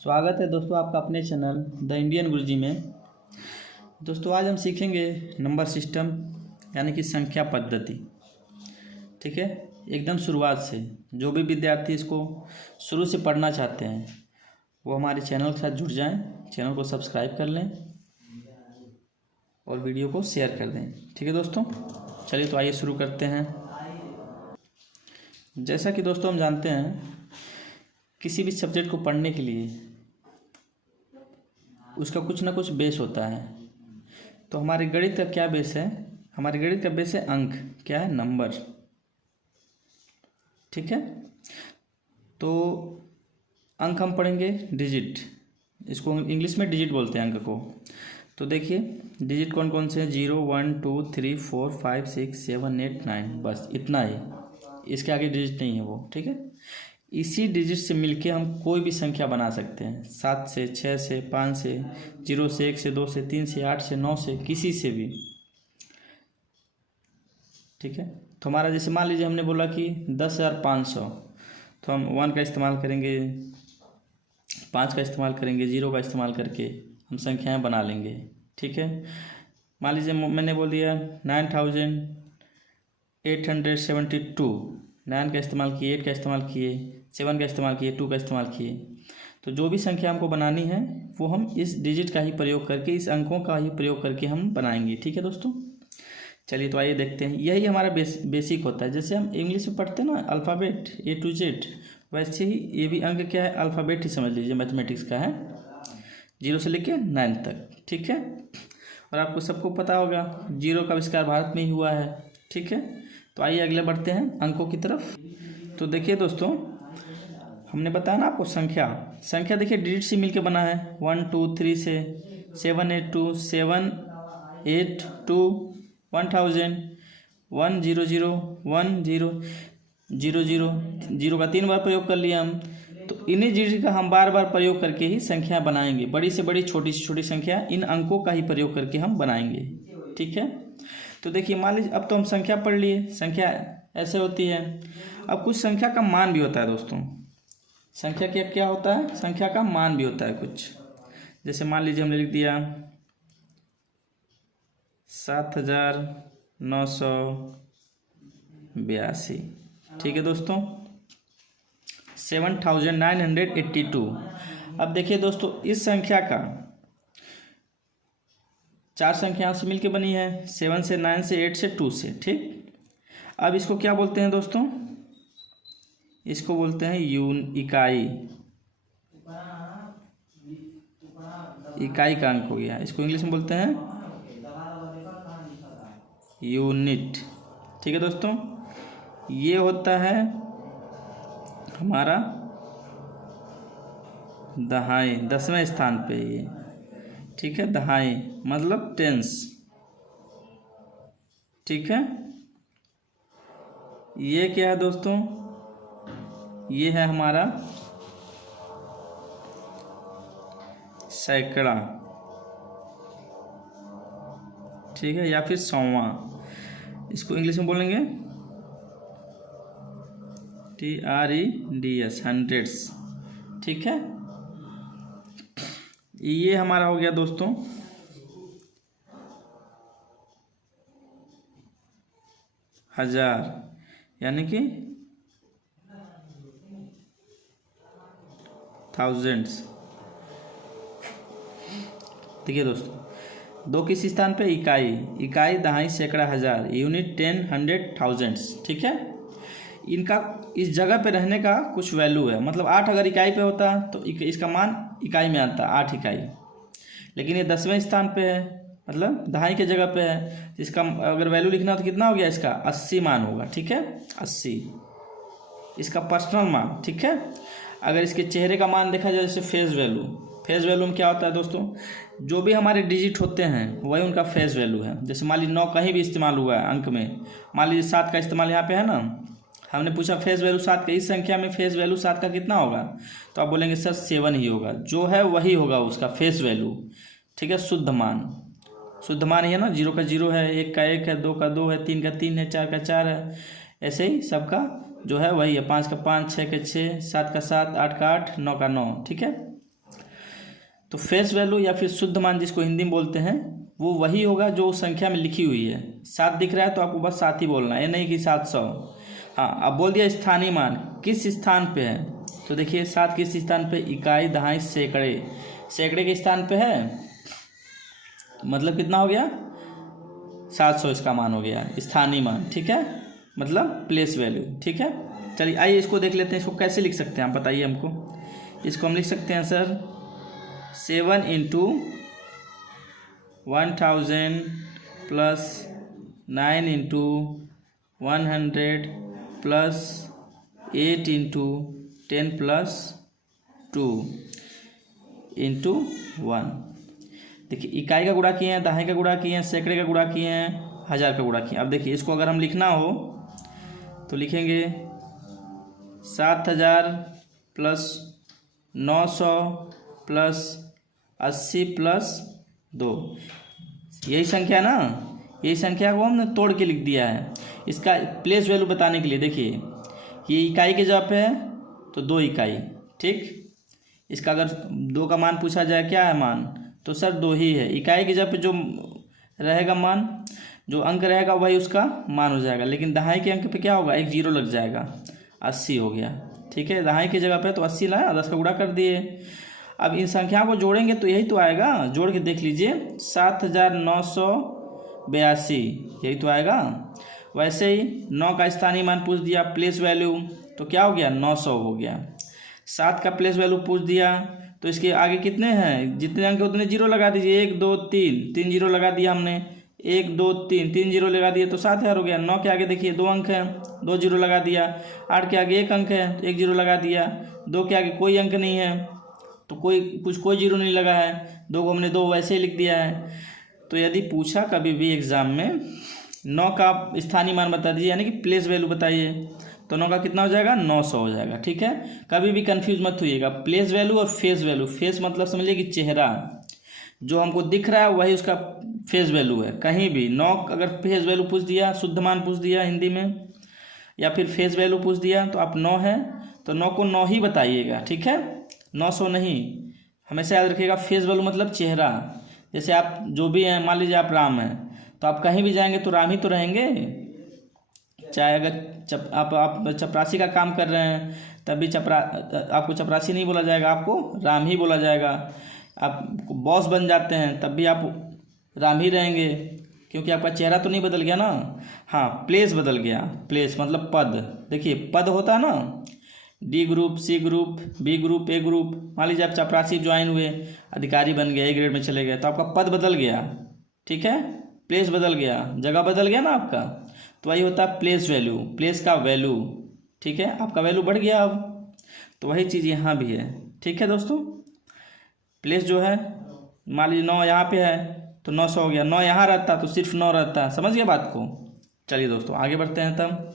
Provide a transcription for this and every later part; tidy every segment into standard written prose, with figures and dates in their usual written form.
स्वागत है दोस्तों आपका अपने चैनल द इंडियन गुरुजी में। दोस्तों आज हम सीखेंगे नंबर सिस्टम यानी कि संख्या पद्धति। ठीक है, एकदम शुरुआत से। जो भी विद्यार्थी इसको शुरू से पढ़ना चाहते हैं वो हमारे चैनल के साथ जुड़ जाएं, चैनल को सब्सक्राइब कर लें और वीडियो को शेयर कर दें। ठीक है दोस्तों, चलिए तो आइए शुरू करते हैं। जैसा कि दोस्तों हम जानते हैं किसी भी सब्जेक्ट को पढ़ने के लिए उसका कुछ ना कुछ बेस होता है। तो हमारे गणित का क्या बेस है? हमारे गणित का बेस है अंक। क्या है? नंबर। ठीक है, तो अंक हम पढ़ेंगे डिजिट, इसको इंग्लिश में डिजिट बोलते हैं अंक को। तो देखिए डिजिट कौन कौन से हैं? 0 1 2 3 4 5 6 7 8 9, बस इतना ही, इसके आगे डिजिट नहीं है वो। ठीक है, इसी डिजिट से मिलके हम कोई भी संख्या बना सकते हैं, 7 से 6 से 5 से 0 से 1 से 2 से 3 से 8 से 9 से किसी से भी। ठीक है, तो हमारा जैसे मान लीजिए हमने बोला कि 10,500, तो हम 1 का इस्तेमाल करेंगे, 5 का इस्तेमाल करेंगे, 0 का इस्तेमाल करके हम संख्याएं बना लेंगे। ठीक है, मान लीजिए मैंने बोल दिया 9,872, 9 का इस्तेमाल किए, 8 का इस्तेमाल किए, 7 का इस्तेमाल किए, 2 का इस्तेमाल किए। तो जो भी संख्या हमको बनानी है वो हम इस डिजिट का ही प्रयोग करके, इस अंकों का ही प्रयोग करके हम बनाएंगे। ठीक है दोस्तों, चलिए तो आइए देखते हैं। यही हमारा बेसिक होता है। जैसे हम इंग्लिश में पढ़ते हैं ना अल्फ़ाबेट A to Z, वैसे ही ये भी अंक क्या है? अल्फ़ाबेट ही समझ लीजिए, मैथमेटिक्स का है, 0 से लेकर 9 तक। ठीक है, और आपको सबको पता होगा 0 का आविष्कार भारत में ही हुआ है। ठीक है, तो आइए अगले बढ़ते हैं अंकों की तरफ। तो देखिए दोस्तों, हमने बताया ना आपको संख्या देखिए डिजिट से मिलके बना है। 1 2 3 से 7 8 2 7 8 2 1000 1 0 0 1 0 0 0 0 का 3 बार प्रयोग कर लिया हम। तो इन्हीं डिजिट का हम बार बार प्रयोग करके ही संख्या बनाएंगे, बड़ी से बड़ी छोटी से छोटी संख्या इन अंकों का ही प्रयोग करके हम बनाएंगे। ठीक है, तो देखिए मान लीजिए अब तो हम संख्या पढ़ लिए, संख्या ऐसे होती है। अब कुछ संख्या का मान भी होता है दोस्तों। संख्या क्या होता है? संख्या का मान भी होता है कुछ। जैसे मान लीजिए हमने लिख दिया 7,982। ठीक है दोस्तों, 7,982। अब देखिए दोस्तों, इस संख्या का 4 संख्याओं से मिलके बनी है, 7 से 9 से 8 से 2 से। ठीक, अब इसको क्या बोलते हैं दोस्तों? इसको बोलते हैं इकाई का अंक हो गया। इसको इंग्लिश में बोलते हैं यूनिट। ठीक है दोस्तों, ये होता है हमारा दहाई, 10वें स्थान पे ये। ठीक है, दहाई मतलब टेंस। ठीक है, ये क्या है दोस्तों? ये है हमारा सैकड़ा। ठीक है, या फिर 100वां, इसको इंग्लिश में बोलेंगे TREDS, हंड्रेड्स। ठीक है, ये हमारा हो गया दोस्तों हजार, यानी कि थाउजेंड्स। देखिए दोस्तों, 2 किस स्थान पे? इकाई, दहाई, सैकड़ा, हजार, यूनिट, 10, 100, थाउजेंड्स। ठीक है, इनका इस जगह पे रहने का कुछ वैल्यू है। मतलब 8 अगर इकाई पे होता तो इसका मान इकाई में आता, 8 इकाई। लेकिन ये 10वें स्थान पे है, मतलब दहाई के जगह पे है। इसका अगर वैल्यू लिखना हो तो कितना हो गया? इसका 80 मान होगा। ठीक है, 80 इसका पर्सनल मान। ठीक है, अगर इसके चेहरे का मान देखा जाए, जैसे फेस वैल्यू में क्या होता है दोस्तों? जो भी हमारे डिजिट होते हैं वही उनका फेस वैल्यू है। जैसे मान लीजिए 9 कहीं भी इस्तेमाल हुआ है अंक में, मान लीजिए 7 का इस्तेमाल यहाँ पे है ना, हमने पूछा फेस वैल्यू 7 का, इस संख्या में फेस वैल्यू 7 का कितना होगा? तो आप बोलेंगे सर 7 ही होगा, जो है वही होगा उसका फेस वैल्यू। ठीक है, शुद्ध मान ही है ना, 0 का 0 है, 1 का 1 है, 2 का 2 है, 3 का 3 है, 4 का 4 है, ऐसे ही सबका जो है वही है, 5 का 5, 6 का 6, 7 का 7, 8 का 8, 9 का 9। ठीक है, तो फेस वैल्यू या फिर शुद्ध मान जिसको हिंदी में बोलते हैं वो वही होगा जो संख्या में लिखी हुई है। 7 दिख रहा है तो आपको बस 7 ही बोलना है, ये नहीं कि 700। हाँ, अब बोल दिया स्थानीय मान किस स्थान पे है, तो देखिए 7 किस स्थान पे, इकाई, दहाई, सैकड़े, सैकड़े के स्थान पे है, मतलब कितना हो गया 700 इसका मान हो गया स्थानीय मान। ठीक है, मतलब प्लेस वैल्यू। ठीक है, चलिए आइए इसको देख लेते हैं। इसको कैसे लिख सकते हैं आप बताइए हमको। इसको हम लिख सकते हैं sir 7 into 1000 plus 9 into 100 plus 8 into 10 plus 2 into 1। देखिए इकाई का गुणा किए हैं, दहाई का गुणा किए हैं, सैकड़े का गुणा किए हैं, हज़ार का गुणा किए हैं। अब देखिए इसको अगर हम लिखना हो तो लिखेंगे 7000 प्लस 900 प्लस 80 प्लस 2, यही संख्या ना, यही संख्या को हमने तोड़ के लिख दिया है इसका प्लेस वैल्यू बताने के लिए। देखिए ये इकाई के जगह पे है तो 2 इकाई, ठीक। इसका अगर 2 का मान पूछा जाए क्या है मान, तो सर 2 ही है। इकाई की जगह पे जो रहेगा मान, जो अंक रहेगा वही उसका मान हो जाएगा, लेकिन दहाई के अंक पे क्या होगा, एक 0 लग जाएगा, 80 हो गया। ठीक है, दहाई की जगह पे तो 80 लाया, 10 का गुणा कर दिए। अब इन संख्याओं को जोड़ेंगे तो यही तो आएगा, जोड़ के देख लीजिए 7982, यही तो आएगा। वैसे ही 9 का स्थानीय मान पूछ दिया, प्लेस वैल्यू, तो क्या हो गया 900 हो गया। 7 का प्लेस वैल्यू पूछ दिया तो इसके आगे कितने हैं, जितने अंक उतने 0 लगा दीजिए, 1 2 3 0 लगा दिया हमने, 1 2 3 0 लगा दिए तो 7000 हो गया। 9 के आगे देखिए 2 अंक हैं, 2 0 लगा दिया। 8 के आगे 1 अंक है तो 1 0 लगा दिया। 2 के आगे कोई अंक नहीं है तो कोई 0 नहीं लगा है, 2 को हमने 2 वैसे ही लिख दिया है। तो यदि पूछा कभी भी एग्ज़ाम में 9 का स्थानीय मान बता दीजिए, यानी कि प्लेस वैल्यू बताइए, तो 9 का कितना हो जाएगा 900 हो जाएगा। ठीक है, कभी भी कंफ्यूज मत होइएगा, प्लेस वैल्यू और फेस वैल्यू। फेस मतलब समझिए कि चेहरा जो हमको दिख रहा है वही उसका फेस वैल्यू है। कहीं भी 9 अगर फेस वैल्यू पूछ दिया, शुद्ध मान पूछ दिया हिंदी में, या फिर फेस वैल्यू पूछ दिया तो आप 9 है तो 9 को 9 ही बताइएगा। ठीक है, 900 नहीं, हमेशा याद रखिएगा फेस वैल्यू मतलब चेहरा। जैसे आप जो भी हैं, मान लीजिए आप राम हैं तो आप कहीं भी जाएंगे तो राम ही तो रहेंगे। चाहे अगर आप चपरासी का काम कर रहे हैं तब भी आपको चपरासी नहीं बोला जाएगा, आपको राम ही बोला जाएगा। आप बॉस बन जाते हैं तब भी आप राम ही रहेंगे, क्योंकि आपका चेहरा तो नहीं बदल गया ना। हाँ, प्लेस बदल गया, प्लेस मतलब पद। देखिए पद होता है ना, D group, C group, B group, A group. मान लीजिए आप चपरासी ज्वाइन हुए, अधिकारी बन गए, ए ग्रेड में चले गए, तो आपका पद बदल गया। ठीक है, प्लेस बदल गया, जगह बदल गया ना आपका, तो वही होता है प्लेस वैल्यू, प्लेस का वैल्यू। ठीक है, आपका वैल्यू बढ़ गया अब, तो वही चीज़ यहाँ भी है। ठीक है दोस्तों, प्लेस जो है मान लीजिए 9 यहाँ पे है तो 900 हो गया, 9 यहाँ रहता तो सिर्फ 9 रहता। समझ गए बात को। चलिए दोस्तों आगे बढ़ते हैं तब।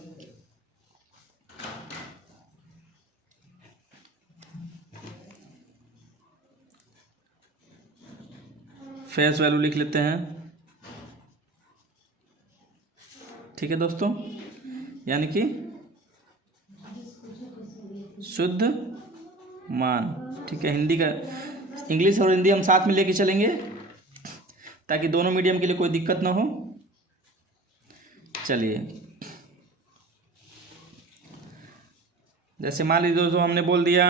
फेस वैल्यू लिख लेते हैं। ठीक है दोस्तों, यानी कि शुद्ध मान। ठीक है, हिंदी का, इंग्लिश और हिंदी हम साथ में लेके चलेंगे ताकि दोनों मीडियम के लिए कोई दिक्कत ना हो। चलिए, जैसे मान लीजिए दोस्तों हमने बोल दिया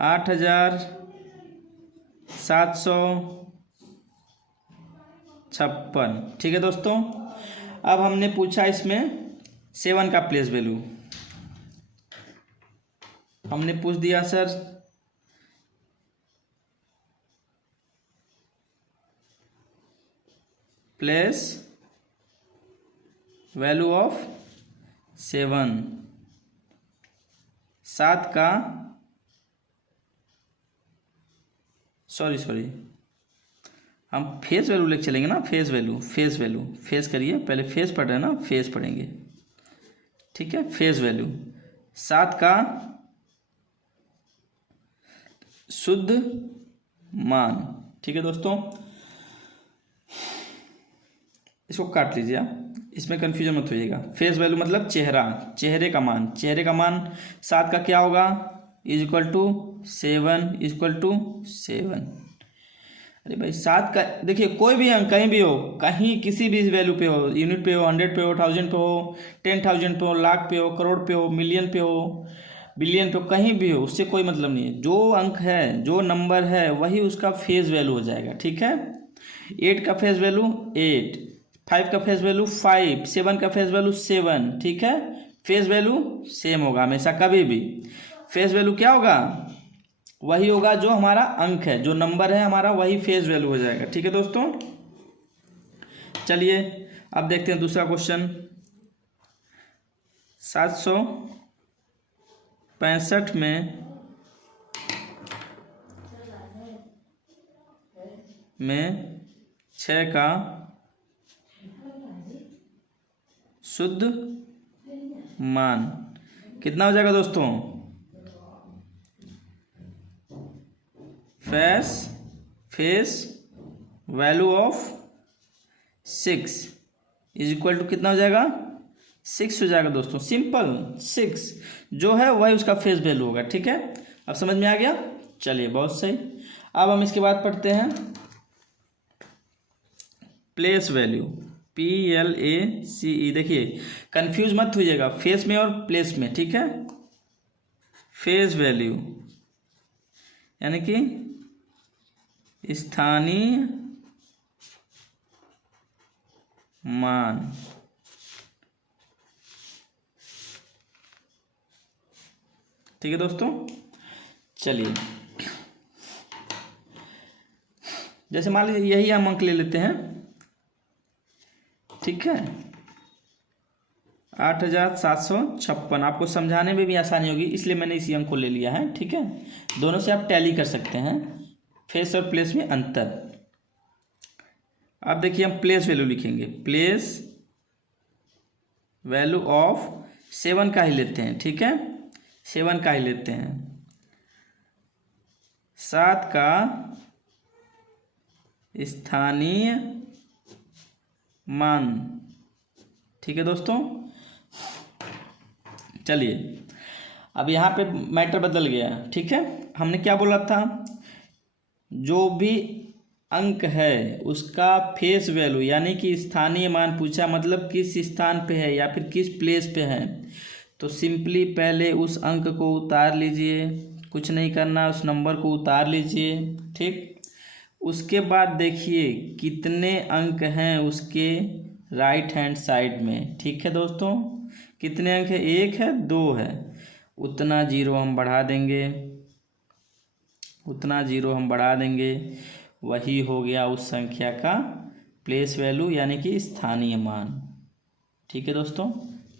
8756। ठीक है दोस्तों, अब हमने पूछा इसमें 7 का प्लेस वैल्यू। हमने पूछ दिया सर प्लेस वैल्यू ऑफ 7, 7 का, सॉरी हम फेस वैल्यू लेके चलेंगे ना, फेस वैल्यू, फेस करिए, पहले फेस पढ़ रहे हैं ना, फेस पढ़ेंगे। ठीक है, फेस वैल्यू 7 का शुद्ध मान। ठीक है दोस्तों, इसको काट लीजिए आप, इसमें कन्फ्यूजन मत होइएगा। फेस वैल्यू मतलब चेहरा, चेहरे का मान। चेहरे का मान 7 का क्या होगा, is equal to 7 is equal to 7। अरे भाई 7 का देखिए, कोई भी अंक कहीं भी हो, कहीं किसी भी वैल्यू पे हो, यूनिट पे हो, 100 पे हो, 1000 पे हो, 10,000 पे हो, लाख पे हो, करोड़ पे हो, मिलियन पे हो, बिलियन पे हो, कहीं भी हो, उससे कोई मतलब नहीं है। जो अंक है, जो नंबर है, वही उसका फेज वैल्यू हो जाएगा। ठीक है, 8 का फेज वैल्यू 8, 5 का फेज वैल्यू 5, 7 का फेज वैल्यू 7। ठीक है, फेज वैल्यू सेम होगा हमेशा, कभी भी फेज वैल्यू क्या होगा, वही होगा जो हमारा अंक है, जो नंबर है हमारा, वही फेज वैल्यू हो जाएगा। ठीक है दोस्तों, चलिए अब देखते हैं दूसरा क्वेश्चन। 765 में 6 का शुद्ध मान कितना हो जाएगा दोस्तों? Face value of 6 is equal to कितना हो जाएगा? 6 हो जाएगा दोस्तों। सिंपल, 6 जो है वही उसका फेस वैल्यू होगा। ठीक है, अब समझ में आ गया? चलिए बहुत सही। अब हम इसके बाद पढ़ते हैं प्लेस वैल्यू, PLACE। देखिए कंफ्यूज मत होइएगा फेस में और प्लेस में। ठीक है, फेस वैल्यू यानी कि स्थानीय मान। ठीक है दोस्तों, चलिए जैसे मान लीजिए यही हम अंक ले लेते हैं। ठीक है, 8756। आपको समझाने में भी आसानी होगी, इसलिए मैंने इसी अंक को ले लिया है। ठीक है, दोनों से आप टैली कर सकते हैं, फेस और प्लेस में अंतर। अब देखिए हम प्लेस वैल्यू लिखेंगे। प्लेस वैल्यू ऑफ 7 का ही लेते हैं। ठीक है, 7 का ही लेते हैं। 7 का स्थानीय मान। ठीक है दोस्तों, चलिए अब यहाँ पे मैटर बदल गया। ठीक है, हमने क्या बोला था? जो भी अंक है उसका फेस वैल्यू यानी कि स्थानीय मान पूछा, मतलब किस स्थान पे है या फिर किस प्लेस पे है, तो सिंपली पहले उस अंक को उतार लीजिए, कुछ नहीं करना, उस नंबर को उतार लीजिए। ठीक, उसके बाद देखिए कितने अंक हैं उसके राइट हैंड साइड में। ठीक है दोस्तों, कितने अंक है? 1 है, 2 है, उतना जीरो हम बढ़ा देंगे, उतना जीरो हम बढ़ा देंगे, वही हो गया उस संख्या का प्लेस वैल्यू यानी कि स्थानीय मान। ठीक है दोस्तों,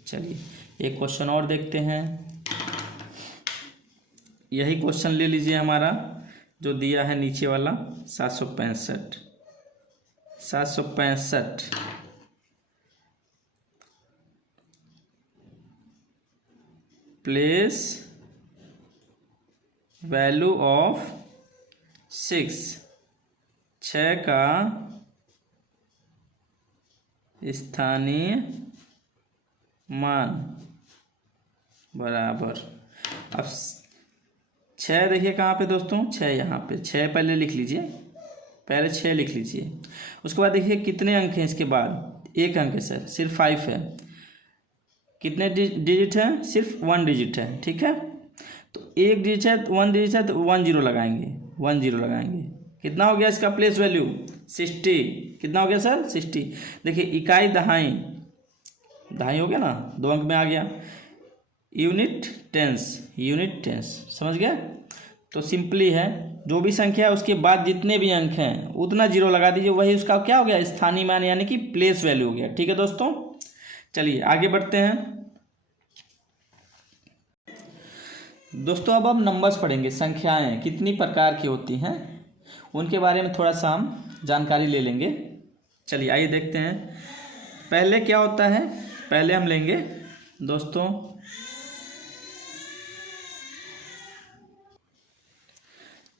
चलिए एक क्वेश्चन और देखते हैं। यही क्वेश्चन ले लीजिए हमारा जो दिया है नीचे वाला, 765 प्लेस वैल्यू ऑफ 6 का स्थानीय मान बराबर। अब 6 देखिए कहाँ पे दोस्तों? 6 यहाँ पे, 6 पहले लिख लीजिए, पहले 6 लिख लीजिए। उसके बाद देखिए कितने अंक हैं इसके बाद? 1 अंक है सर, सिर्फ 5 है। कितने डिजिट है? सिर्फ 1 डिजिट है। ठीक है, तो 1 डिजिट है, 1 डिजिट है, तो 1 जीरो लगाएंगे, 1 जीरो लगाएंगे। कितना हो गया इसका प्लेस वैल्यू? 60। कितना हो गया सर? 60। देखिए इकाई दहाई, दहाई हो गया ना, 2 अंक में आ गया। यूनिट टेंस, समझ गया? तो सिंपली है, जो भी संख्या है उसके बाद जितने भी अंक हैं उतना जीरो लगा दीजिए, वही उसका क्या हो गया? स्थानीय मान यानी कि प्लेस वैल्यू हो गया। ठीक है दोस्तों, चलिए आगे बढ़ते हैं दोस्तों। अब हम नंबर्स पढ़ेंगे, संख्याएं कितनी प्रकार की होती हैं उनके बारे में थोड़ा सा हम जानकारी ले लेंगे। चलिए आइए देखते हैं। पहले क्या होता है, पहले हम लेंगे दोस्तों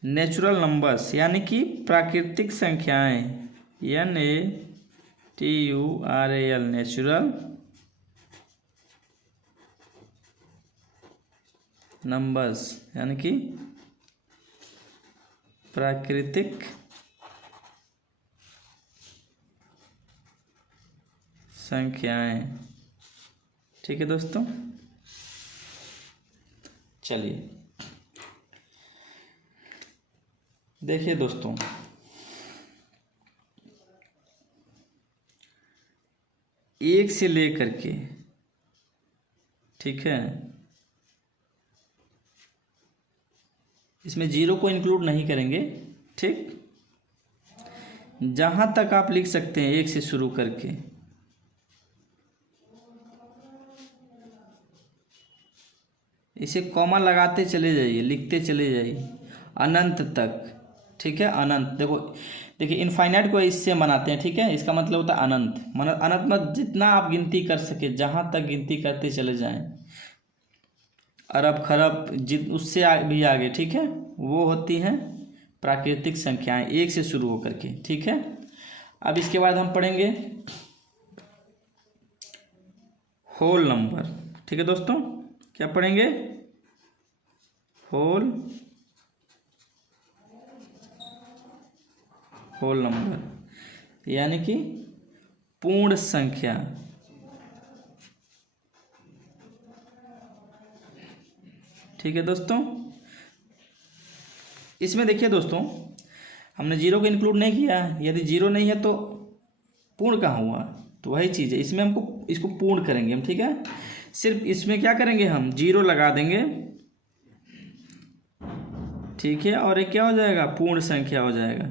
नेचुरल नंबर्स यानी कि प्राकृतिक संख्याएं, NATURAL नेचुरल नंबर्स यानी कि प्राकृतिक संख्याएं। ठीक है दोस्तों, चलिए देखिए दोस्तों, एक से लेकर के, ठीक है, इसमें जीरो को इंक्लूड नहीं करेंगे। ठीक, जहां तक आप लिख सकते हैं एक से शुरू करके, इसे कॉमा लगाते चले जाइए, लिखते चले जाइए अनंत तक। ठीक है, अनंत। देखिए इनफाइनाइट को इससे बनाते हैं। ठीक है, इसका मतलब होता है अनंत। अनंत में जितना आप गिनती कर सके, जहां तक गिनती करते चले जाएं, अरब खरब उससे भी आगे। ठीक है, वो होती हैं प्राकृतिक संख्याएं, एक से शुरू होकर के। ठीक है, अब इसके बाद हम पढ़ेंगे होल नंबर। ठीक है दोस्तों, क्या पढ़ेंगे? होल नंबर यानी कि पूर्ण संख्या। ठीक है दोस्तों, इसमें देखिए दोस्तों, हमने जीरो को इंक्लूड नहीं किया। यदि जीरो नहीं है तो पूर्ण कहाँ हुआ? तो वही चीज़ है, इसमें हमको इसको पूर्ण करेंगे हम। ठीक है, सिर्फ इसमें क्या करेंगे, हम जीरो लगा देंगे। ठीक है, और ये क्या हो जाएगा? पूर्ण संख्या हो जाएगा।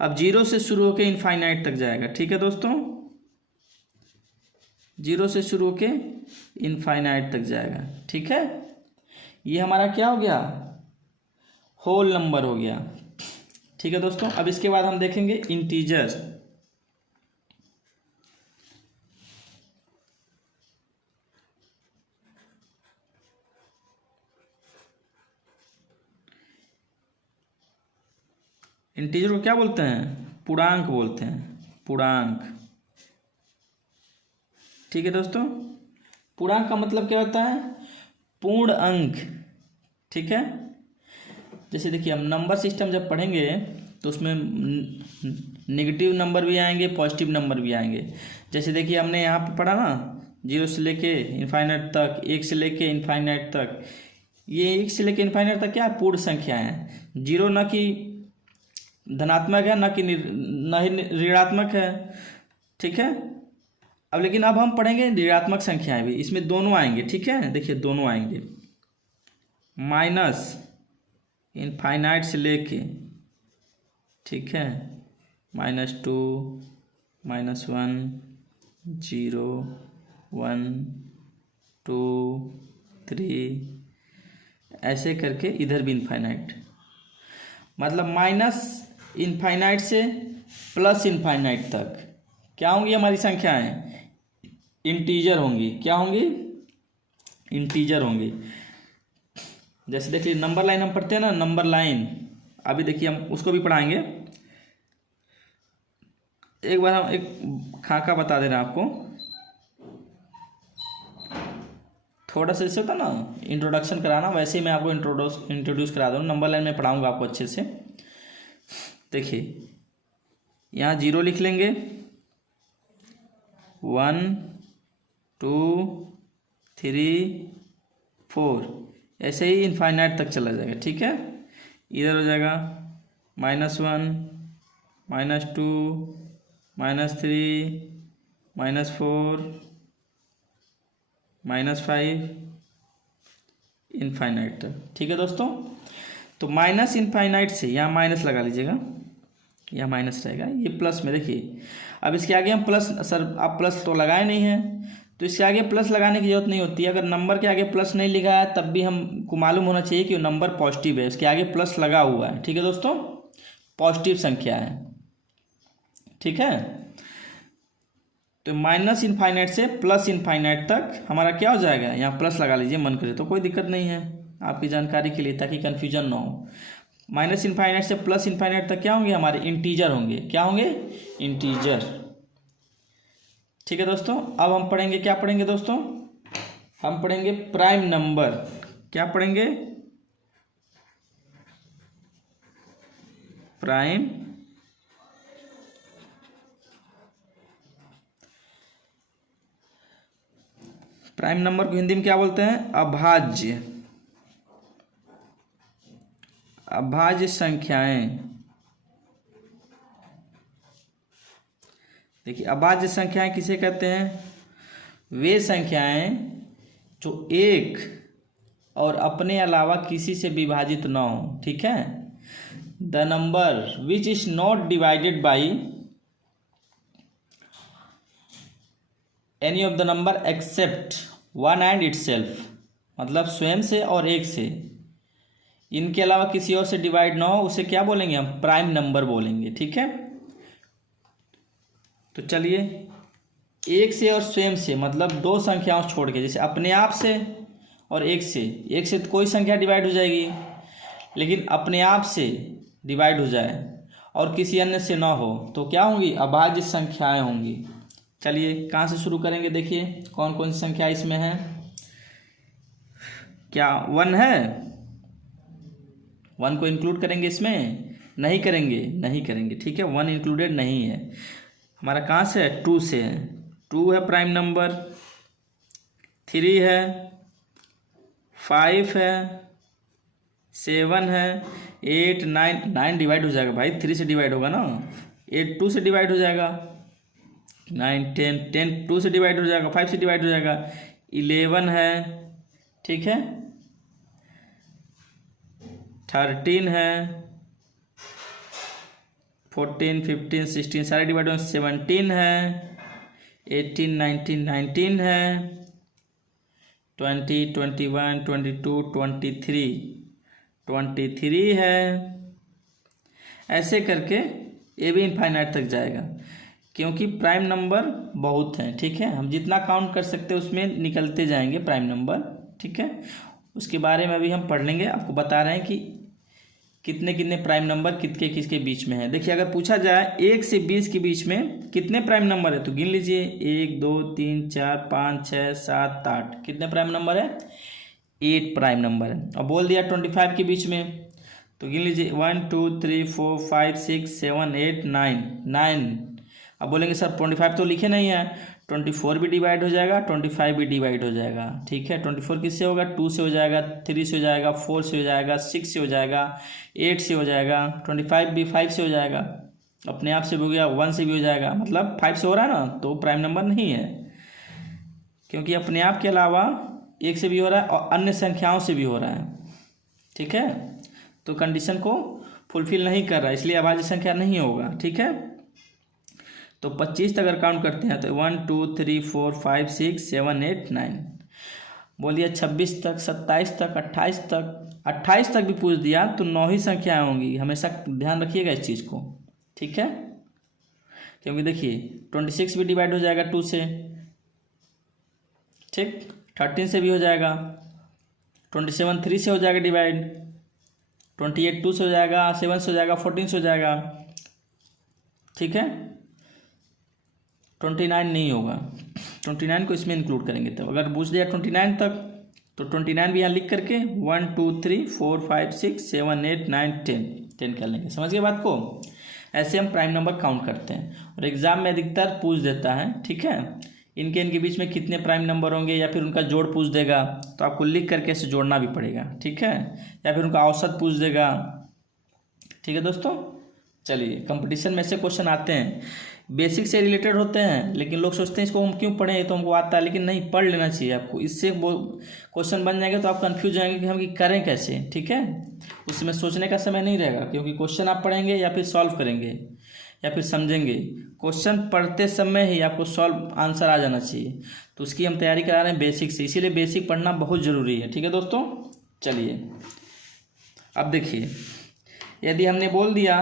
अब जीरो से शुरू होकर इनफाइनाइट तक जाएगा। ठीक है दोस्तों, जीरो से शुरू होकर इनफाइनाइट तक जाएगा। ठीक है, ये हमारा क्या हो गया? होल नंबर हो गया। ठीक है दोस्तों, अब इसके बाद हम देखेंगे इंटीजर। इंटीजर को क्या बोलते हैं? पूर्णांक बोलते हैं, पूर्णांक। ठीक है दोस्तों, पूर्णांक का मतलब क्या होता है? पूर्ण अंक। ठीक है, जैसे देखिए हम नंबर सिस्टम जब पढ़ेंगे तो उसमें नेगेटिव नंबर भी आएंगे, पॉजिटिव नंबर भी आएंगे। जैसे देखिए हमने यहाँ पे पढ़ा ना, जीरो से लेके इनफाइनाइट तक, एक से लेके इनफाइनाइट तक। ये एक से लेके इनफाइनाइट तक क्या है? पूर्ण संख्या है। जीरो न कि धनात्मक है, न ही ऋणात्मक है। ठीक है, अब लेकिन अब हम पढ़ेंगे ऋणात्मक संख्याएं भी, इसमें दोनों आएंगे। ठीक है, देखिए दोनों आएंगे, माइनस इनफाइनाइट से लेके, ठीक है, -2, -1, 0, 1, 2, 3, ऐसे करके इधर भी इनफाइनाइट। मतलब माइनस इनफाइनाइट से प्लस इनफाइनाइट तक क्या होंगी हमारी संख्याएं? इंटीजर होंगी। क्या होंगी? इंटीजर होंगी। जैसे देखिए नंबर लाइन हम पढ़ते हैं ना, नंबर लाइन, अभी देखिए हम उसको भी पढ़ाएंगे। एक बार हम एक खाका बता दे रहे हैं आपको, थोड़ा सा जैसे होता ना इंट्रोडक्शन कराना, वैसे ही मैं आपको इंट्रोड्यूस करा दूँ। नंबर लाइन में पढ़ाऊंगा आपको अच्छे से। देखिए यहाँ जीरो लिख लेंगे, 1, 2, 3, 4, ऐसे ही इनफाइनाइट तक चला जाएगा। ठीक है, इधर हो जाएगा -1, -2, -3, -4, -5, इनफाइनाइट तक। ठीक है दोस्तों, तो माइनस इनफाइनाइट से यहाँ माइनस लगा लीजिएगा, यहाँ माइनस रहेगा, ये प्लस में। देखिए अब इसके आगे हम प्लस, सर आप प्लस तो लगाए नहीं हैं, तो इसके आगे प्लस लगाने की जरूरत नहीं होती है। अगर नंबर के आगे प्लस नहीं लिखा है तब भी हमको मालूम होना चाहिए कि वो नंबर पॉजिटिव है, इसके आगे प्लस लगा हुआ है। ठीक है दोस्तों, पॉजिटिव संख्या है। ठीक है, तो माइनस इनफाइनाइट से प्लस इनफाइनाइट तक हमारा क्या हो जाएगा? यहाँ प्लस लगा लीजिए मन करे तो, कोई दिक्कत नहीं है, आपकी जानकारी के लिए, ताकि कन्फ्यूजन ना हो। माइनस इनफाइनाइट से प्लस इनफाइनाइट तक क्या होंगे? हमारे इंटीजर होंगे। क्या होंगे? इंटीजर। ठीक है दोस्तों, अब हम पढ़ेंगे, क्या पढ़ेंगे दोस्तों? हम पढ़ेंगे प्राइम नंबर। क्या पढ़ेंगे? प्राइम प्राइम नंबर को हिंदी में क्या बोलते हैं? अभाज्य। अभाज्य संख्याएं। देखिए, अभाज्य संख्याएं किसे कहते हैं? वे संख्याएं जो एक और अपने अलावा किसी से विभाजित ना हो। ठीक है। The number which is not divided by any of the number except one and itself, मतलब स्वयं से और एक से, इनके अलावा किसी और से डिवाइड ना हो, उसे क्या बोलेंगे हम? प्राइम नंबर बोलेंगे। ठीक है। तो चलिए, एक से और स्वयं से मतलब दो संख्याओं छोड़ के, जैसे अपने आप से और एक से तो कोई संख्या डिवाइड हो जाएगी, लेकिन अपने आप से डिवाइड हो जाए और किसी अन्य से ना हो तो क्या होंगी? अभाज्य संख्याएं होंगी। चलिए, कहाँ से शुरू करेंगे? देखिए कौन कौन सी संख्या इसमें है। क्या 1 है? 1 को इंक्लूड करेंगे इसमें? नहीं करेंगे। ठीक है, 1 इंक्लूडेड नहीं है। हमारा कहाँ से है? 2 से है। 2 है प्राइम नंबर, 3 है, 5 है, 7 है, 8, 9 डिवाइड हो जाएगा भाई, 3 से डिवाइड होगा ना। 8 2 से डिवाइड हो जाएगा, 9 10 2 से डिवाइड हो जाएगा, 5 से डिवाइड हो जाएगा, 11 है। ठीक है, 13 है, 14 15 16 सारे डिवाइड हो, 17 है, 18 19 है, 20 21 22 23 है। ऐसे करके ये भी इनफाइनाइट तक जाएगा, क्योंकि प्राइम नंबर बहुत हैं। ठीक है, हम जितना काउंट कर सकते हैं उसमें निकलते जाएंगे प्राइम नंबर। ठीक है, उसके बारे में अभी हम पढ़ लेंगे। आपको बता रहे हैं कि कितने कितने प्राइम नंबर किसके किसके बीच में है। देखिए, अगर पूछा जाए 1 से 20 के बीच में कितने प्राइम नंबर है तो गिन लीजिए, 1 2 3 4 5 6 7 8। कितने प्राइम नंबर है? 8 प्राइम नंबर है। और बोल दिया 25 के बीच में तो गिन लीजिए, 1 2 3 4 5 6 7 8 9। अब बोलेंगे सर 25 तो लिखे नहीं है, 24 भी डिवाइड हो जाएगा, 25 भी डिवाइड हो जाएगा। ठीक है, 24 किससे होगा? 2 से हो जाएगा, 3 से हो जाएगा, 4 से हो जाएगा, 6 से हो जाएगा, 8 से हो जाएगा, 25 भी 5 से हो जाएगा, अपने आप से भी हो गया, 1 से भी हो जाएगा। मतलब 5 से हो रहा है ना, तो प्राइम नंबर नहीं है, क्योंकि अपने आप के अलावा एक से भी हो रहा है और अन्य संख्याओं से भी हो रहा है। ठीक है, तो कंडीशन को फुलफिल नहीं कर रहा है, इसलिए अभाज्य संख्या नहीं होगा। ठीक है, तो 25 तक अगर काउंट करते हैं तो 1 2 3 4 5 6 7 8 9 बोलिए, 26 तक, 27 तक, 28 तक भी पूछ दिया तो 9 ही संख्याएं होंगी। हमेशा ध्यान रखिएगा इस चीज़ को। ठीक है, क्योंकि देखिए 26 भी डिवाइड हो जाएगा 2 से। ठीक, 13 से भी हो जाएगा, 27 3 से हो जाएगा डिवाइड, 28 2 से हो जाएगा, 7 से हो जाएगा, 14 से हो जाएगा। ठीक है, 29 नहीं होगा, 29 को इसमें इंक्लूड करेंगे। तब अगर पूछ दिया 29 तक तो 29 भी यहाँ लिख करके 1 2 3 4 5 6 7 8 9 10 कर लेंगे। समझ गए बात को? ऐसे हम प्राइम नंबर काउंट करते हैं और एग्जाम में अधिकतर पूछ देता है। ठीक है, इनके बीच में कितने प्राइम नंबर होंगे, या फिर उनका जोड़ पूछ देगा तो आपको लिख करके ऐसे जोड़ना भी पड़ेगा। ठीक है, या फिर उनका औसत पूछ देगा। ठीक है दोस्तों, चलिए, कंपटीशन में से क्वेश्चन आते हैं, बेसिक से रिलेटेड होते हैं, लेकिन लोग सोचते हैं इसको हम क्यों पढ़ें, ये तो हमको आता है। लेकिन नहीं, पढ़ लेना चाहिए आपको, इससे वो क्वेश्चन बन जाएंगे तो आप कंफ्यूज जाएंगे कि हम करें कैसे। ठीक है, उसमें सोचने का समय नहीं रहेगा, क्योंकि क्वेश्चन आप पढ़ेंगे या फिर सॉल्व करेंगे या फिर समझेंगे। क्वेश्चन पढ़ते समय ही आपको सॉल्व आंसर आ जाना चाहिए, तो उसकी हम तैयारी करा रहे हैं बेसिक से, इसीलिए बेसिक पढ़ना बहुत ज़रूरी है। ठीक है दोस्तों, चलिए अब देखिए, यदि हमने बोल दिया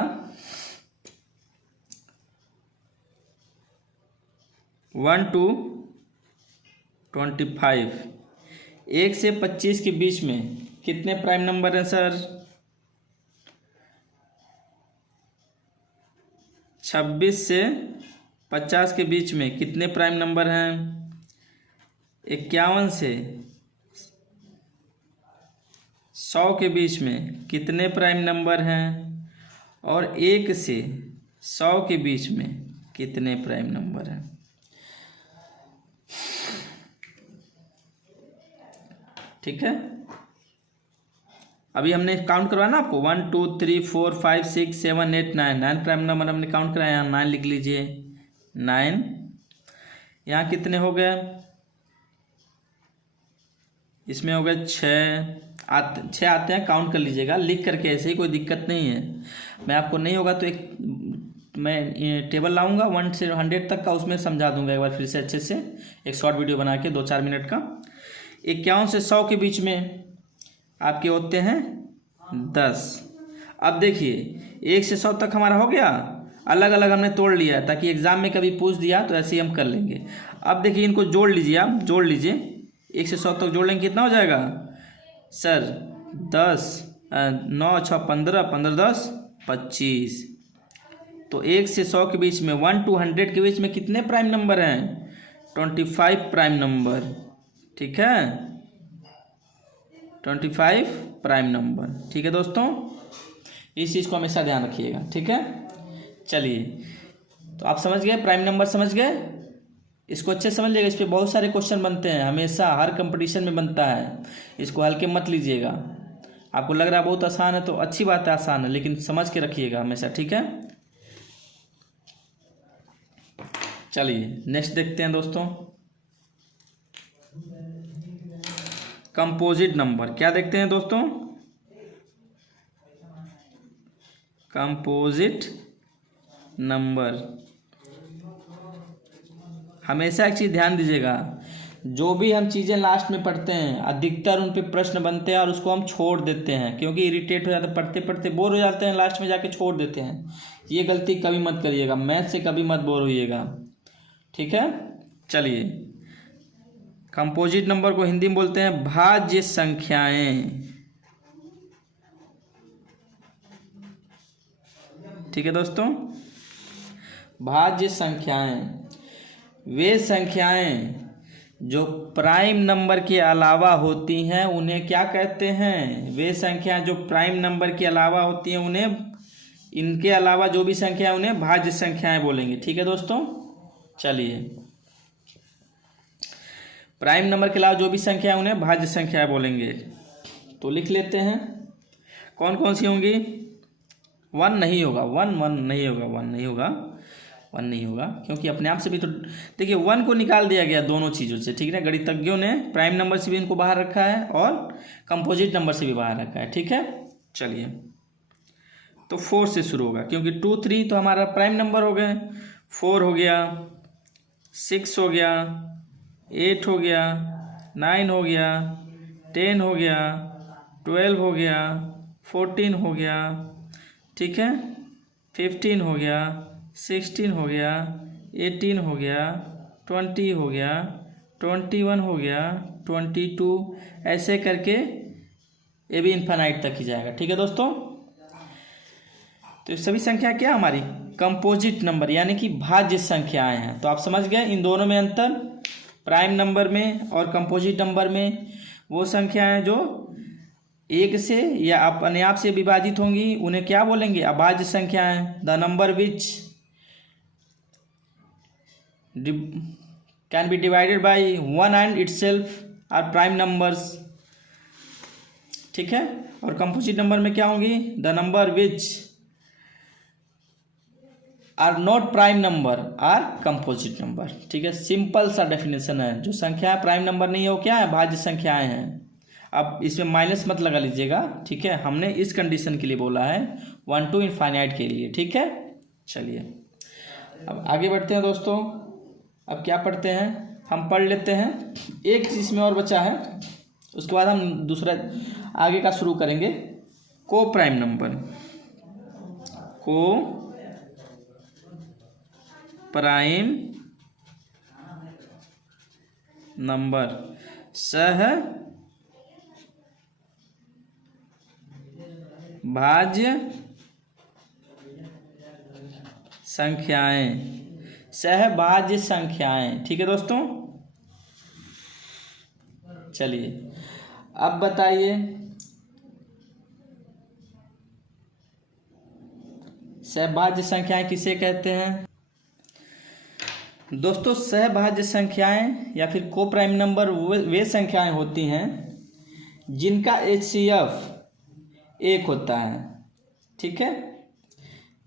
1 to 25, 1 से 25 के बीच में कितने प्राइम नंबर हैं सर? 26 से 50 के बीच में कितने प्राइम नंबर हैं? 51 से 100 के बीच में कितने प्राइम नंबर हैं? और 1 से 100 के बीच में कितने प्राइम नंबर हैं। ठीक है, अभी हमने काउंट करवाया ना आपको 1 2 3 4 5 6 7 8 9 9 प्राइम नंबर हमने काउंट कराया। यहाँ 9 लिख लीजिए, 9। यहाँ कितने हो गए, इसमें हो गए 6 आते हैं, काउंट कर लीजिएगा लिख करके, ऐसे ही कोई दिक्कत नहीं है। मैं आपको नहीं होगा तो मैं टेबल लाऊंगा 1 से 100 तक का, उसमें समझा दूंगा एक बार फिर से अच्छे से, एक शॉर्ट वीडियो बना के 2-4 मिनट का। 51 से 100 के बीच में आपके होते हैं 10। अब देखिए 1 से 100 तक हमारा हो गया, अलग अलग हमने तोड़ लिया है ताकि एग्जाम में कभी पूछ दिया तो ऐसे ही हम कर लेंगे। अब देखिए इनको जोड़ लीजिए, आप जोड़ लीजिए, 1 से 100 तक जोड़ लेंगे, कितना हो जाएगा सर 10, 9 6 15, 15 10 25। तो 1 से 100 के बीच में 1 to 100 के बीच में कितने प्राइम नंबर हैं, 25 प्राइम नंबर। ठीक है, 25 प्राइम नंबर। ठीक है दोस्तों, इस चीज़ को हमेशा ध्यान रखिएगा। ठीक है, चलिए तो आप समझ गए, प्राइम नंबर समझ गए, इसको अच्छे समझ लीजिएगा। इस पर बहुत सारे क्वेश्चन बनते हैं, हमेशा हर कंपटीशन में बनता है, इसको हल्के मत लीजिएगा। आपको लग रहा है बहुत आसान है तो अच्छी बात है, आसान है, लेकिन समझ के रखिएगा हमेशा। ठीक है, चलिए नेक्स्ट देखते हैं दोस्तों, कंपोजिट नंबर। क्या देखते हैं दोस्तों, कंपोजिट नंबर। हमेशा एक चीज़ ध्यान दीजिएगा, जो भी हम चीज़ें लास्ट में पढ़ते हैं अधिकतर उन पे प्रश्न बनते हैं और उसको हम छोड़ देते हैं, क्योंकि इरिटेट हो जाते हैं, पढ़ते पढ़ते बोर हो जाते हैं, लास्ट में जाके छोड़ देते हैं। ये गलती कभी मत करिएगा, मैथ से कभी मत बोर होइएगा। ठीक है, चलिए कंपोजिट नंबर को हिंदी में बोलते हैं भाज्य संख्याएं। ठीक है दोस्तों, भाज्य संख्याएं वे संख्याएं जो प्राइम नंबर के अलावा होती हैं उन्हें क्या कहते हैं, वे संख्याएं जो प्राइम नंबर के अलावा होती हैं उन्हें, इनके अलावा जो भी संख्या है उन्हें भाज्य संख्याएं बोलेंगे। ठीक है दोस्तों, चलिए प्राइम नंबर के अलावा जो भी संख्या है उन्हें भाज्य संख्याएं बोलेंगे। तो लिख लेते हैं, कौन कौन सी होंगी। 1 नहीं होगा, 1 नहीं होगा, 1 नहीं होगा, 1 नहीं होगा, क्योंकि अपने आप से भी तो देखिए 1 को निकाल दिया गया दोनों चीज़ों से। ठीक है ना, गणितज्ञों ने प्राइम नंबर से भी इनको बाहर रखा है और कंपोजिट नंबर से भी बाहर रखा है। ठीक है, चलिए तो 4 से शुरू होगा, क्योंकि 2 3 तो हमारा प्राइम नंबर हो गए, 4 हो गया, 6 हो गया, 8 हो गया, 9 हो गया, 10 हो गया, 12 हो गया, 14 हो गया। ठीक है, 15 हो गया, 16 हो गया, 18 हो गया, 20 हो गया, 21 हो गया, 22, ऐसे करके ये भी इन्फिनाइट तक ही जाएगा। ठीक है दोस्तों, तो सभी संख्या क्या हमारी कंपोजिट नंबर यानी कि भाज्य संख्याएं हैं। तो आप समझ गए इन दोनों में अंतर, प्राइम नंबर में और कंपोजिट नंबर में। वो संख्याएं जो 1 से या अपने आप से विभाजित होंगी उन्हें क्या बोलेंगे, अभाज्य संख्याएं। The number which can be divided by 1 and itself are prime numbers. ठीक है, और कंपोजिट नंबर में क्या होंगी, the number which are not prime number are composite number. ठीक है, सिंपल सा डेफिनेशन है, जो संख्या प्राइम नंबर नहीं है वो क्या है, भाज्य संख्याएं हैं। अब इसमें माइनस मत लगा लीजिएगा। ठीक है, हमने इस कंडीशन के लिए बोला है 1 to इनफाइनाइट के लिए। ठीक है, चलिए अब आगे बढ़ते हैं दोस्तों। अब क्या पढ़ते हैं, हम पढ़ लेते हैं, एक चीज़ में और बचा है, उसके बाद हम दूसरा आगे का शुरू करेंगे। को प्राइम नंबर, को प्राइम नंबर सह भाज्य संख्याएं, सहभाज्य संख्याएं। ठीक है दोस्तों, चलिए अब बताइए सहभाज्य संख्याएं किसे कहते हैं दोस्तों? सहभाज्य संख्याएं या फिर को प्राइम नंबर वे संख्याएं होती हैं जिनका HCF 1 होता है। ठीक है,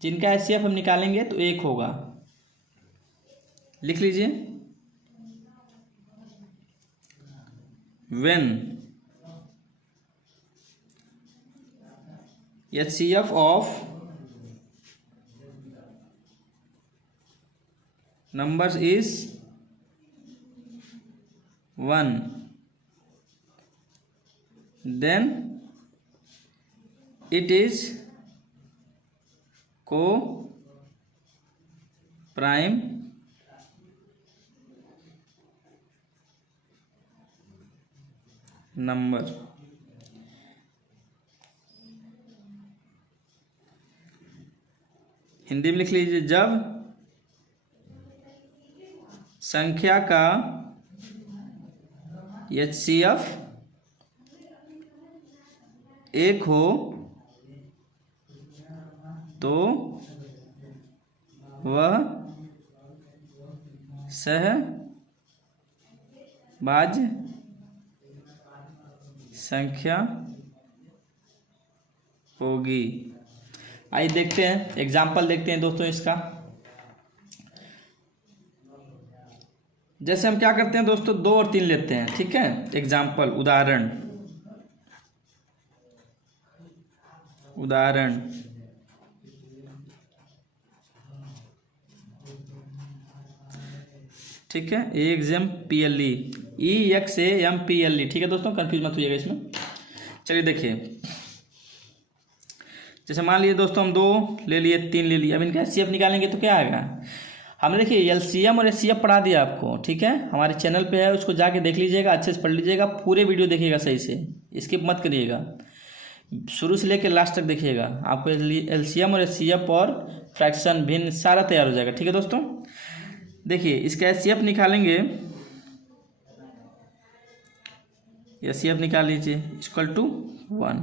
जिनका HCF हम निकालेंगे तो 1 होगा। लिख लीजिए, when HCF of numbers is 1, then it is co-prime number. Hindi में लिख लीजिए, जब संख्या का HCF 1 हो तो वह सहभाज्य संख्या होगी। आइए देखते हैं, एग्जाम्पल देखते हैं दोस्तों इसका। जैसे हम क्या करते हैं दोस्तों, 2 और 3 लेते हैं। ठीक है, एग्जाम्पल, उदाहरण। ठीक है, EXAMPLE, EXAMPLE। ठीक है दोस्तों, कंफ्यूज मत होइएगा इसमें। चलिए देखिए, जैसे मान लीजिए दोस्तों हम 2 ले लिए, 3 ले लिए। अब इनका HCF निकालेंगे तो क्या आएगा? हमने देखिए LCM और HCF पढ़ा दिया आपको। ठीक है, हमारे चैनल पे है, उसको जाके देख लीजिएगा, अच्छे से पढ़ लीजिएगा, पूरे वीडियो देखिएगा सही से, स्किप मत करिएगा, शुरू से लेकर लास्ट तक देखिएगा। आपको LCM और HCF और फ्रैक्शन, भिन्न सारा तैयार हो जाएगा। ठीक है दोस्तों, देखिए इसका HCF निकालेंगे। HCF निकाल लीजिए, इक्वल टू 1।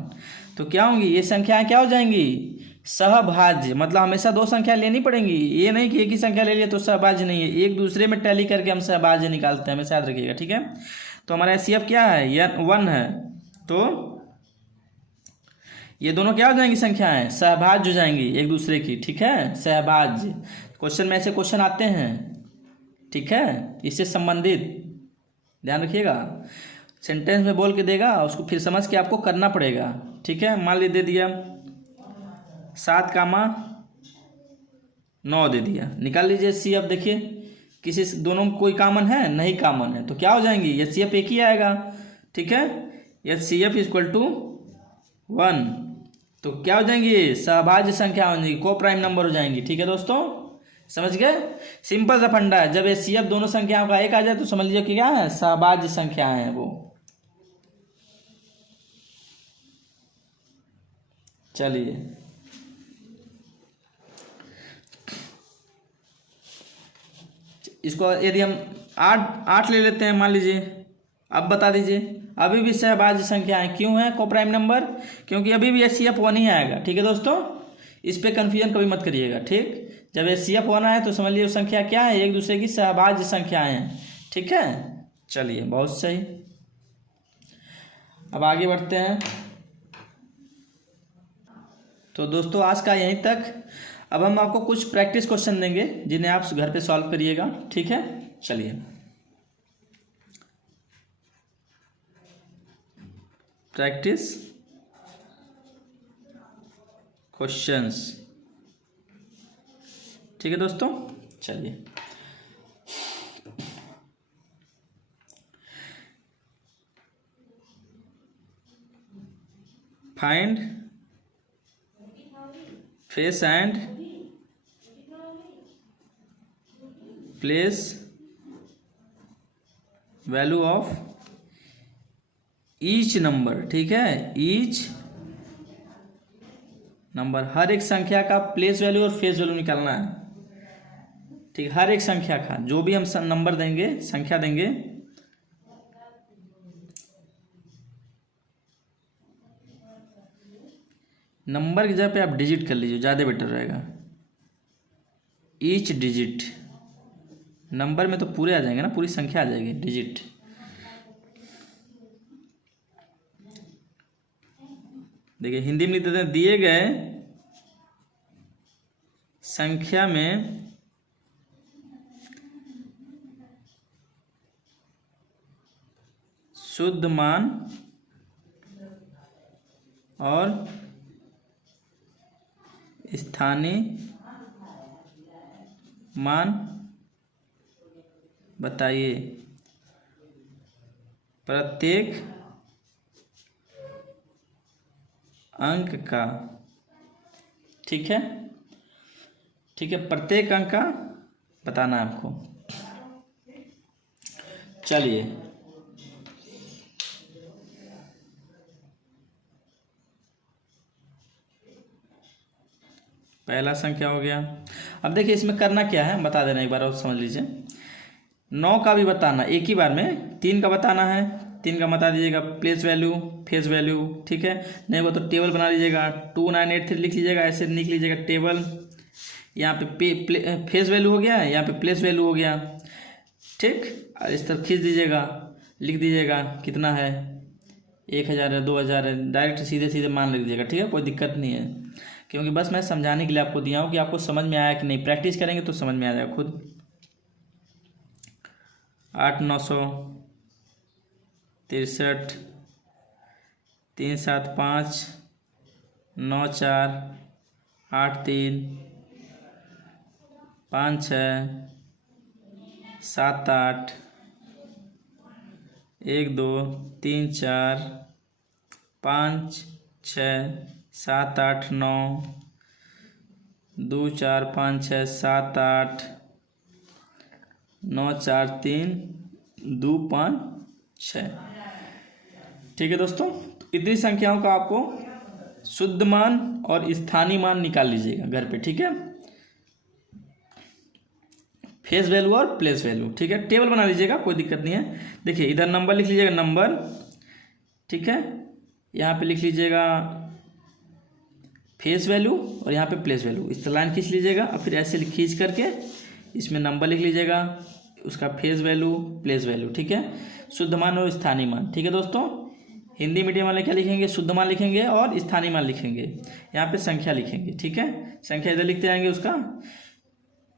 तो क्या होंगी ये संख्याएं? क्या हो जाएंगी? सहभाज्य। मतलब हमेशा 2 संख्या लेनी पड़ेंगी, ये नहीं कि एक ही संख्या ले लिया तो सहभाज्य नहीं है। एक दूसरे में टैली करके हम सहभाज्य निकालते हैं, हमेशा याद रखिएगा। ठीक है, तो हमारा HCF क्या है? 1 है, तो ये दोनों क्या हो जाएंगी? संख्याएं सहभाज्य हो जाएंगी एक दूसरे की। ठीक है, सहभाज्य। क्वेश्चन में ऐसे क्वेश्चन आते हैं। ठीक है, इससे संबंधित ध्यान रखिएगा। सेंटेंस में बोल के देगा, उसको फिर समझ के आपको करना पड़ेगा। ठीक है, मान लीजिए दे दिया 7,9 दे दिया, निकाल लीजिए HCF। देखिए किसी से दोनों में कोई कॉमन है? नहीं कॉमन है, तो क्या हो जाएंगी? HCF 1 ही आएगा। ठीक है, HCF इक्वल टू 1, तो क्या हो जाएंगी? सहभाज्य संख्या हो जाएंगी, को प्राइम नंबर हो जाएंगी। ठीक है दोस्तों, समझ गए? सिंपल सा फंडा है। जब HCF दोनों संख्याओं का 1 आ जाए तो समझ लीजिए कि क्या है? सहभाज्य संख्याएं हैं वो। चलिए इसको यदि हम 8 ले लेते हैं मान लीजिए, अब बता दीजिए, अभी भी सहभाज्य संख्याएं क्यों है? को प्राइम नंबर, क्योंकि अभी भी HCF 1 ही आएगा। ठीक है दोस्तों, इस पे कन्फ्यूजन कभी मत करिएगा। ठीक, जब HCF 1 आए तो समझ लीजिए संख्या क्या है? एक दूसरे की सहभाज्य संख्याएं हैं। ठीक है, चलिए बहुत सही। अब आगे बढ़ते हैं। तो दोस्तों आज का यहीं तक। अब हम आपको कुछ प्रैक्टिस क्वेश्चन देंगे जिन्हें आप घर पे सॉल्व करिएगा। ठीक है, चलिए प्रैक्टिस क्वेश्चंस। ठीक है दोस्तों, चलिए find face and place value of each number. ठीक है, ईच नंबर, हर एक संख्या का प्लेस वैल्यू और फेस वैल्यू निकालना है। ठीक, हर एक संख्या का जो भी हम नंबर देंगे, संख्या देंगे, नंबर की जगह पे आप डिजिट कर लीजिए, ज़्यादा बेटर रहेगा। ईच डिजिट, नंबर में तो पूरे आ जाएंगे ना, पूरी संख्या आ जाएगी, डिजिट। देखिए हिंदी में लिख देते हैं, दिए गए संख्या में शुद्ध मान और स्थानीय मान बताइए। प्रत्येक अंक का, ठीक है, ठीक है, प्रत्येक अंक का बताना है आपको। चलिए पहला संख्या हो गया। अब देखिए इसमें करना क्या है, बता देना एक बार और समझ लीजिए। 9 का भी बताना एक ही बार में, 3 का बताना है, 3 का बता दीजिएगा, प्लेस वैल्यू, फेस वैल्यू, ठीक है। नहीं वो तो टेबल बना लीजिएगा, 2983 लिख लीजिएगा, ऐसे लिख लीजिएगा टेबल। यहाँ पे फेस वैल्यू हो गया, यहाँ पे प्लेस वैल्यू हो गया, ठीक। और इस तरफ खींच दीजिएगा, लिख दीजिएगा कितना है, 1000 है, 2000 है, डायरेक्ट सीधे सीधे मान लिख दीजिएगा, ठीक है, कोई दिक्कत नहीं है। क्योंकि बस मैं समझाने के लिए आपको दिया हूँ कि आपको समझ में आया कि नहीं, प्रैक्टिस करेंगे तो समझ में आ जाएगा खुद। 8,963, 375, 94, 83, 56, 78, 1 2 3 4 5 6 7 8 9, 2 4 5 6 7 8 9 4 3 2 5 6, ठीक है दोस्तों। इतनी संख्याओं का आपको शुद्ध मान और स्थानीय मान निकाल लीजिएगा घर पे, ठीक है। फेस वैल्यू और प्लेस वैल्यू, ठीक है, टेबल बना लीजिएगा, कोई दिक्कत नहीं है। देखिए इधर नंबर लिख लीजिएगा, नंबर, ठीक है, यहाँ पे लिख लीजिएगा फेस वैल्यू और यहाँ पे प्लेस वैल्यू, इस तरह लाइन खींच लीजिएगा और फिर ऐसे खींच करके इसमें नंबर लिख लीजिएगा, उसका फेस वैल्यू, प्लेस वैल्यू, ठीक है, शुद्ध मान और स्थानीय मान, ठीक है दोस्तों। हिंदी मीडियम वाले क्या लिखेंगे, शुद्ध मान लिखेंगे और स्थानीय मान लिखेंगे, यहाँ पे संख्या लिखेंगे, ठीक है, संख्या इधर लिखते जाएंगे, उसका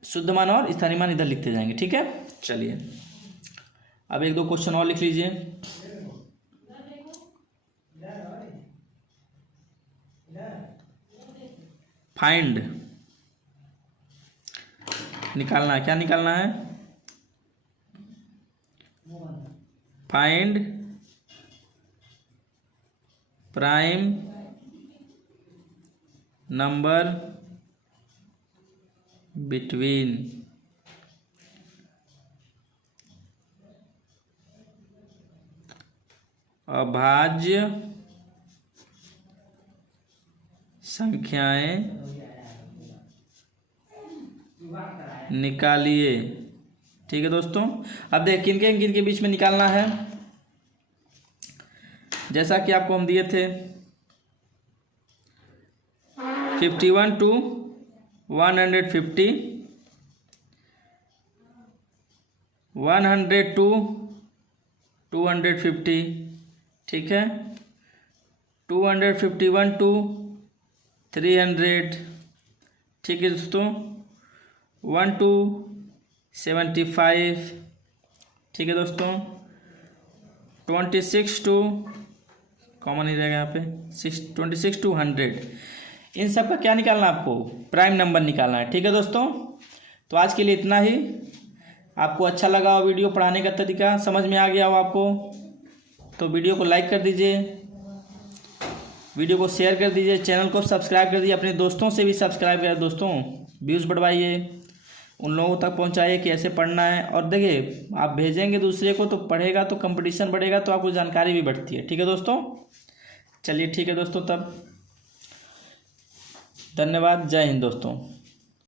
शुद्ध मान और स्थानीय मान इधर लिखते जाएंगे, ठीक है। चलिए अब 1 2 क्वेश्चन और लिख लीजिए। फाइंड निकालना है, क्या निकालना है, फाइंड प्राइम नंबर बिटवीन अभाज्य संख्याएं निकालिए, ठीक है दोस्तों। अब देख किन के बीच में निकालना है, जैसा कि आपको हम दिए थे 51 to 150, 100 to 250, ठीक है, 251 to 300, ठीक है दोस्तों, 1 to 75, ठीक है दोस्तों, 26 to कॉमन ही रहेगा यहाँ पे 26 to 100। इन सब का क्या निकालना है आपको, प्राइम नंबर निकालना है, ठीक है दोस्तों। तो आज के लिए इतना ही। आपको अच्छा लगा हो वीडियो, पढ़ाने का तरीका समझ में आ गया हो आपको, तो वीडियो को लाइक कर दीजिए, वीडियो को शेयर कर दीजिए, चैनल को सब्सक्राइब कर दीजिए, अपने दोस्तों से भी सब्सक्राइब करें दोस्तों, व्यूज़ बढ़वाइए, उन लोगों तक पहुंचाइए कि ऐसे पढ़ना है। और देखिए आप भेजेंगे दूसरे को तो पढ़ेगा तो कंपटीशन बढ़ेगा, तो आपको जानकारी भी बढ़ती है, ठीक है दोस्तों। चलिए ठीक है दोस्तों, तब धन्यवाद, जय हिंद दोस्तों।